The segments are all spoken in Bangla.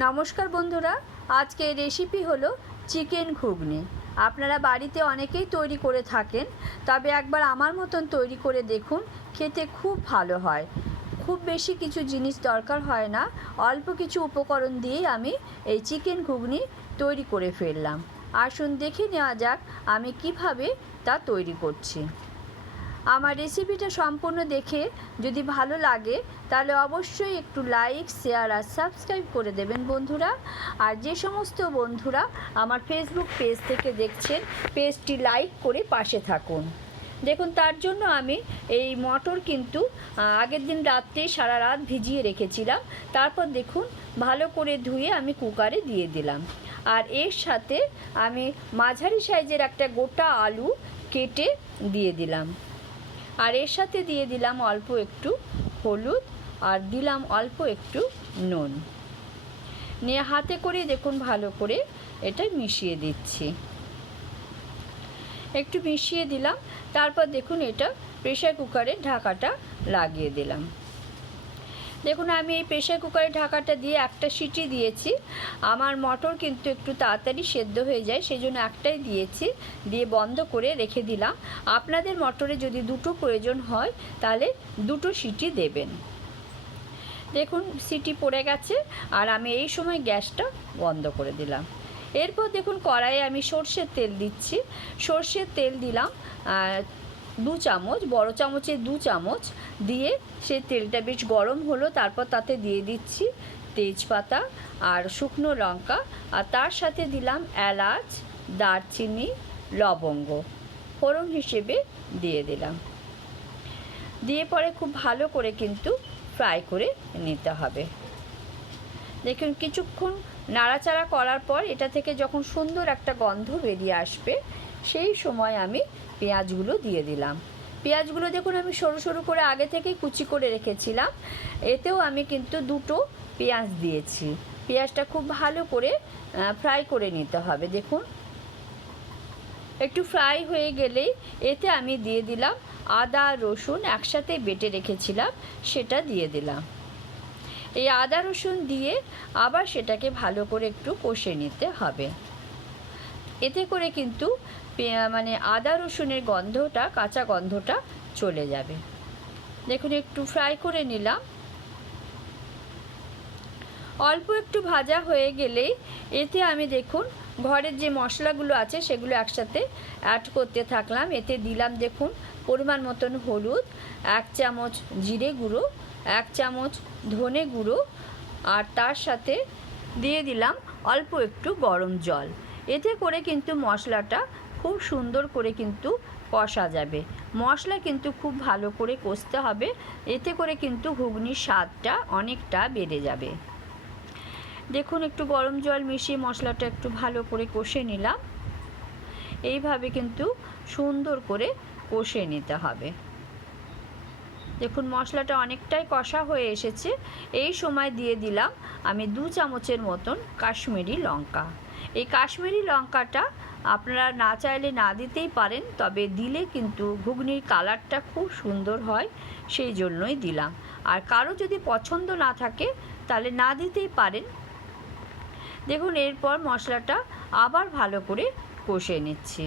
নমস্কার বন্ধুরা আজকে রেসিপি হলো চিকেন ঘুগনি। আপনারা বাড়িতে অনেকেই তৈরি করে থাকেন, তবে একবার আমার মতন তৈরি করে দেখুন, খেতে খুব ভালো হয়। খুব বেশি কিছু জিনিস দরকার হয় না, অল্প কিছু উপকরণ দিয়েই আমি এই চিকেন ঘুগনি তৈরি করে ফেললাম। আসুন দেখে নেওয়া যাক আমি কীভাবে তা তৈরি করছি। আমার রেসিপিটা সম্পূর্ণ দেখে যদি ভালো লাগে, তাহলে অবশ্যই একটু লাইক শেয়ার আর সাবস্ক্রাইব করে দেবেন বন্ধুরা। আর যে সমস্ত বন্ধুরা আমার ফেসবুক পেজ থেকে দেখছেন পেজটি লাইক করে পাশে থাকুন। দেখুন, তার জন্য আমি এই মটর কিন্তু আগের দিন রাত্রে সারা রাত ভিজিয়ে রেখেছিলাম। তারপর দেখুন, ভালো করে ধুয়ে আমি কুকারে দিয়ে দিলাম। আর এর সাথে আমি মাঝারি সাইজের একটা গোটা আলু কেটে দিয়ে দিলাম। আর এর সাথে দিয়ে দিলাম অল্প একটু হলুদ আর দিলাম অল্প একটু নুন। নিয়ে হাতে করে দেখুন ভালো করে এটা মিশিয়ে দিচ্ছি। একটু মিশিয়ে দিলাম, তারপর দেখুন এটা প্রেশার কুকারের ঢাকাটা লাগিয়ে দিলাম। দেখুন, আমি এই প্রেশার কুকারে ঢাকাটা দিয়ে একটা সিটি দিয়েছি। আমার মটর কিন্তু একটু তাড়াতাড়ি সেদ্ধ হয়ে যায় সেই জন্য একটাই দিয়েছি। দিয়ে বন্ধ করে রেখে দিলাম। আপনাদের মটরে যদি দুটো প্রয়োজন হয়, তাহলে দুটো সিটি দেবেন। দেখুন, সিটি পড়ে গেছে আর আমি এই সময় গ্যাসটা বন্ধ করে দিলাম। এরপর দেখুন, কড়াইয়ে আমি সর্ষের তেল দিচ্ছি। সর্ষের তেল দিলাম। দু চামচ, বড় চামচে দু চামচ দিয়ে সে তেলটা বেশ গরম হলো, তারপর তাতে দিয়ে দিচ্ছি তেজপাতা আর শুকনো লঙ্কা আর তার সাথে দিলাম এলাচ, দারচিনি, লবঙ্গ। ফোড়ন হিসেবে দিয়ে দিলাম। দিয়ে পরে খুব ভালো করে কিন্তু ফ্রাই করে নিতে হবে। দেখুন, কিছুক্ষণ নাড়াচাড়া করার পর এটা থেকে যখন সুন্দর একটা গন্ধ বেরিয়ে আসবে, সেই সময় আমি পেঁয়াজগুলো দিয়ে দিলাম। পেঁয়াজগুলো দেখুন আমি সরু সরু করে আগে থেকেই কুচি করে রেখেছিলাম। এতেও আমি কিন্তু দুটো পেঁয়াজ দিয়েছি। পেঁয়াজটা খুব ভালো করে ফ্রাই করে নিতে হবে, দেখুন। একটু ফ্রাই হয়ে গেলেই এতে আমি দিয়ে দিলাম আদা, রসুন একসাথে বেটে রেখেছিলাম, সেটা দিয়ে দিলাম। এই আদা, রসুন দিয়ে আবার সেটাকে ভালো করে একটু কষে নিতে হবে। এতে করে কিন্তু মানে আদা রসুনের গন্ধটা, কাঁচা গন্ধটা চলে যাবে। দেখুন, একটু ফ্রাই করে নিলাম। অল্প একটু ভাজা হয়ে গেলেই এতে আমি দেখুন, ঘরের যে মশলাগুলো আছে সেগুলো একসাথে অ্যাড করতে থাকলাম। এতে দিলাম দেখুন, পরিমাণ মতন হলুদ, এক চামচ জিরে গুঁড়ো, এক চামচ ধনে গুঁড়ো, আর তার সাথে দিয়ে দিলাম অল্প একটু গরম জল। এতে করে কিন্তু মশলাটা খুব সুন্দর করে কিন্তু কষা যাবে। মশলা কিন্তু খুব ভালো করে কষতে হবে, এতে করে কিন্তু ঘুগনির স্বাদটা অনেকটা বেড়ে যাবে। দেখুন, একটু গরম জল মিশিয়ে মশলাটা একটু ভালো করে কষে নিলাম। এইভাবে কিন্তু সুন্দর করে কষে নিতে হবে। দেখুন, মশলাটা অনেকটাই কষা হয়ে এসেছে। এই সময় দিয়ে দিলাম আমি দু চামচের মতন কাশ্মীরি লঙ্কা। এই কাশ্মীরি লঙ্কাটা আপনারা না চাইলে না দিতেই পারেন, তবে দিলে কিন্তু ঘুগনির কালারটা খুব সুন্দর হয়, সেই জন্যই দিলাম। আর কারও যদি পছন্দ না থাকে, তাহলে না দিতেই পারেন। দেখুন, এরপর মশলাটা আবার ভালো করে কষে নিচ্ছি।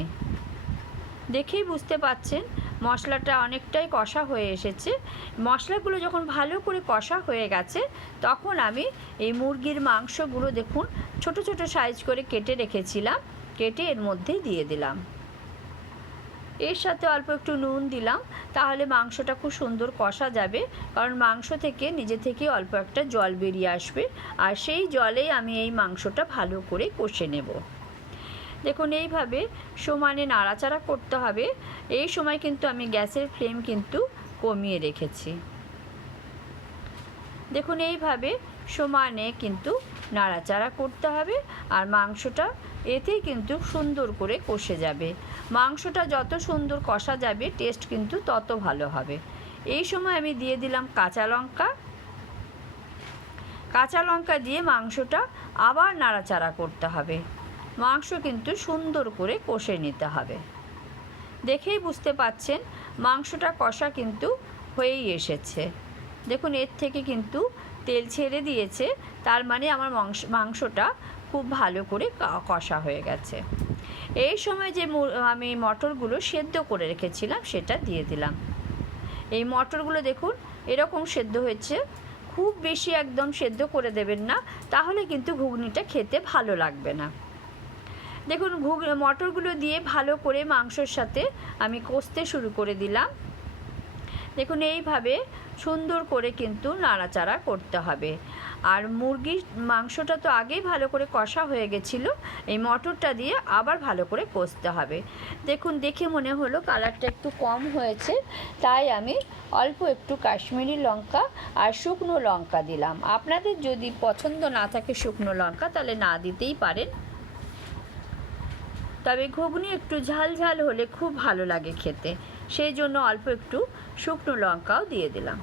দেখেই বুঝতে পাচ্ছেন মশলাটা অনেকটাই কষা হয়ে এসেছে। মশলাগুলো যখন ভালো করে কষা হয়ে গেছে, তখন আমি এই মুরগির মাংসগুলো দেখুন, ছোট ছোট সাইজ করে কেটে রেখেছিলাম। কেটে এর মধ্যে দিয়ে দিলাম। এর সাথে অল্প একটু নুন দিলাম, তাহলে মাংসটা খুব সুন্দর কষা যাবে। কারণ মাংস থেকে, নিজে থেকে অল্প একটা জল বেরিয়ে আসবে। আর সেই জলেই আমি এই মাংসটা ভালো করে কষে নেব। দেখুন, এইভাবে সমানে নাড়াচাড়া করতে হবে। এই সময় কিন্তু আমি গ্যাসের ফ্লেম কিন্তু কমিয়ে রেখেছি। দেখুন, এইভাবে সমানে কিন্তু নাড়াচাড়া করতে হবে আর মাংসটা এতেই কিন্তু সুন্দর করে কষে যাবে। মাংসটা যত সুন্দর কষা যাবে, টেস্ট কিন্তু তত ভালো হবে। এই সময় আমি দিয়ে দিলাম কাঁচা লঙ্কা। কাঁচা লঙ্কা দিয়ে মাংসটা আবার নাড়াচাড়া করতে হবে। মাংস কিন্তু সুন্দর করে কষে নিতে হবে। দেখেই বুঝতে পাচ্ছেন মাংসটা কষা কিন্তু হয়েই এসেছে। দেখুন, এর থেকে কিন্তু তেল ছেড়ে দিয়েছে, তার মানে আমার মাংস, মাংসটা খুব ভালো করে কষা হয়ে গেছে। এই সময় যে আমি মটরগুলো সেদ্ধ করে রেখেছিলাম, সেটা দিয়ে দিলাম। এই মটরগুলো দেখুন, এরকম সেদ্ধ হয়েছে। খুব বেশি একদম সেদ্ধ করে দেবেন না, তাহলে কিন্তু ঘুগনিটা খেতে ভালো লাগবে না। দেখুন, ঘুগ, মটরগুলো দিয়ে ভালো করে মাংসর সাথে আমি কষতে শুরু করে দিলাম। দেখুন, এইভাবে সুন্দর করে কিন্তু নাড়াচাড়া করতে হবে। আর মুরগির মাংসটা তো আগেই ভালো করে কষা হয়ে গেছিল, এই মটরটা দিয়ে আবার ভালো করে কষতে হবে। দেখুন, দেখে মনে হলো কালারটা একটু কম হয়েছে, তাই আমি অল্প একটু কাশ্মীরি লঙ্কা আর শুকনো লঙ্কা দিলাম। আপনাদের যদি পছন্দ না থাকে শুকনো লঙ্কা, তাহলে না দিতেই পারেন। তবে ঘুগনি একটু ঝাল ঝাল হলে খুব ভালো লাগে খেতে। সেই জন্য অল্প একটু শুকনো লঙ্কাও দিয়ে দিলাম।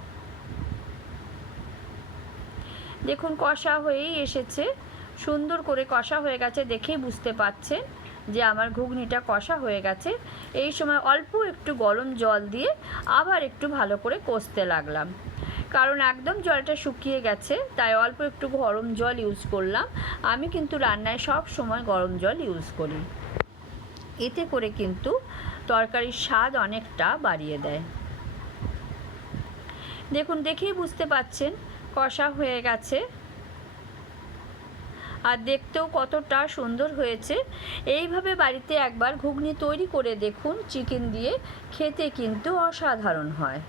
দেখুন, কষা হয়েই এসেছে। সুন্দর করে কষা হয়ে গেছে দেখেই বুঝতে পাচ্ছেন যে আমার ঘুগনিটা কষা হয়ে গেছে। এই সময় অল্প একটু গরম জল দিয়ে আবার একটু ভালো করে কষতে লাগলাম। কারণ একদম জলটা শুকিয়ে গেছে, তাই অল্প একটু গরম জল ইউজ করলাম। আমি কিন্তু রান্নায় সব সময় গরম জল ইউজ করি। এতে করে কিন্তু তরকারির স্বাদ অনেকটা বাড়িয়ে দেয়। দেখুন, দেখেই বুঝতে পাচ্ছেন কষা হয়ে গেছে। আর দেখতেও কতটা সুন্দর হয়েছে। এইভাবে বাড়িতে একবার ঘুগনি তৈরি করে দেখুন, চিকেন দিয়ে খেতে কিন্তু অসাধারণ হয়।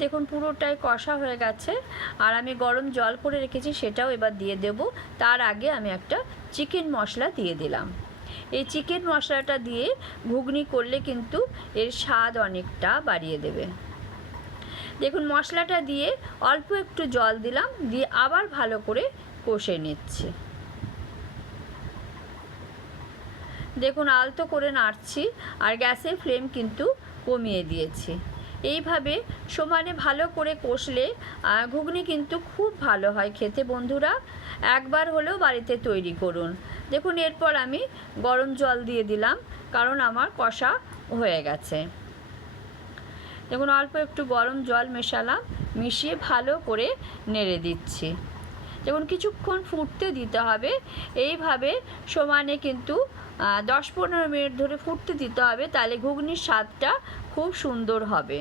দেখুন, পুরোটাই কষা হয়ে গেছে। আর আমি গরম জল করে রেখেছি, সেটাও এবার দিয়ে দেব। তার আগে আমি একটা চিকেন মশলা দিয়ে দিলাম। এই চিকেন মশলাটা দিয়ে ঘুগনি করলে কিন্তু এর স্বাদ অনেকটা বাড়িয়ে দেবে। দেখুন, মশলাটা দিয়ে অল্প একটু জল দিলাম, দিয়ে আবার ভালো করে কষে নিচ্ছি। দেখুন, আলতো করে নাড়ছি, আর গ্যাসের ফ্লেম কিন্তু কমিয়ে দিয়েছি। এইভাবে সমানে ভালো করে কষলে ঘুগনি কিন্তু খুব ভালো হয় খেতে বন্ধুরা। একবার হলেও বাড়িতে তৈরি করুন। দেখুন, এরপর আমি গরম জল দিয়ে দিলাম, কারণ আমার কষা হয়ে গেছে। দেখুন, অল্প একটু গরম জল মেশালাম, মিশিয়ে ভালো করে নেড়ে দিচ্ছি। দেখুন, কিছুক্ষণ ফুটতে দিতে হবে। এইভাবে সমানে কিন্তু দশ পনেরো মিনিট ধরে ফুটতে দিতে হবে, তাহলে ঘুগনির স্বাদটা খুব সুন্দর হবে।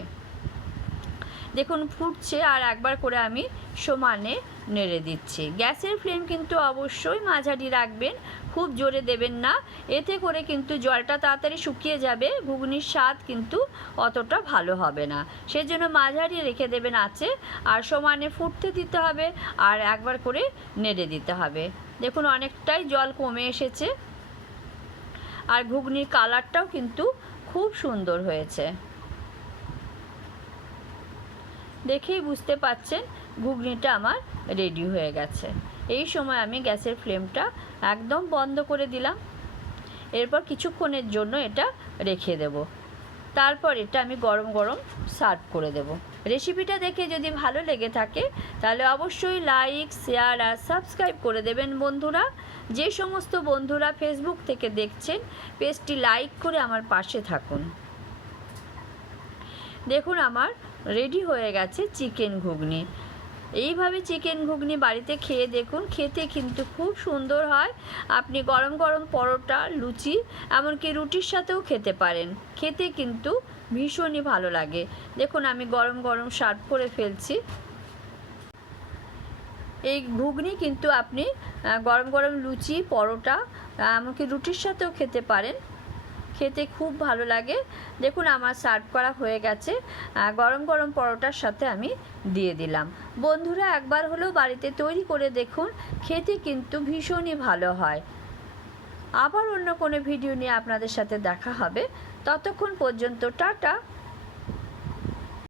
দেখুন, ফুটছে আর একবার করে আমি সমানে নেড়ে দিচ্ছি। গ্যাসের ফ্লেম কিন্তু অবশ্যই মাঝারি রাখবেন, খুব জোরে দেবেন না। এতে করে কিন্তু জলটা তাড়াতাড়ি শুকিয়ে যাবে, ঘুগনির স্বাদ কিন্তু অতটা ভালো হবে না। সেজন্য মাঝারি রেখে দেবেন আছে আর সমানে ফুটতে দিতে হবে, আর একবার করে নেড়ে দিতে হবে। দেখুন, অনেকটাই জল কমে এসেছে। আর ঘুগনির কালারটাও কিন্তু খুব সুন্দর হয়েছে। দেখেই বুঝতে পাচ্ছেন ঘুগনিটা আমার রেডি হয়ে গেছে। এই সময় আমি গ্যাসের ফ্লেমটা একদম বন্ধ করে দিলাম। এরপর কিছুক্ষণের জন্য এটা রেখে দেব। তারপর এটা আমি গরম গরম সার্ভ করে দেব। রেসিপিটা দেখে যদি ভালো লেগে থাকে, তাহলে অবশ্যই লাইক শেয়ার আর সাবস্ক্রাইব করে দেবেন বন্ধুরা। যে সমস্ত বন্ধুরা ফেসবুক থেকে দেখছেন, পেজটি লাইক করে আমার পাশে থাকুন। দেখুন আমার রেডি হয়ে গেছে চিকেন ঘুগনি। এইভাবে চিকেন ঘুগনি বাড়িতে খেয়ে দেখুন, খেতে কিন্তু খুব সুন্দর হয়। আপনি গরম গরম পরোটা, লুচি, এমনকি রুটির সাথেও খেতে পারেন। খেতে কিন্তু ভীষণই ভালো লাগে। দেখুন, আমি গরম গরম সার্ভ করে ফেলছি। এই ঘুগনি কিন্তু আপনি গরম গরম লুচি, পরোটা এমনকি রুটির সাথেও খেতে পারেন। খেতে খুব ভালো লাগে। দেখুন, আমার সার্ভ করা হয়ে গেছে। গরম গরম পরোটার সাথে আমি দিয়ে দিলাম। বন্ধুরা, একবার হলেও বাড়িতে তৈরি করে দেখুন, খেতে কিন্তু ভীষণই ভালো হয়। আবার অন্য কোনো ভিডিও নিয়ে আপনাদের সাথে দেখা হবে। ততক্ষণ পর্যন্ত টাটা।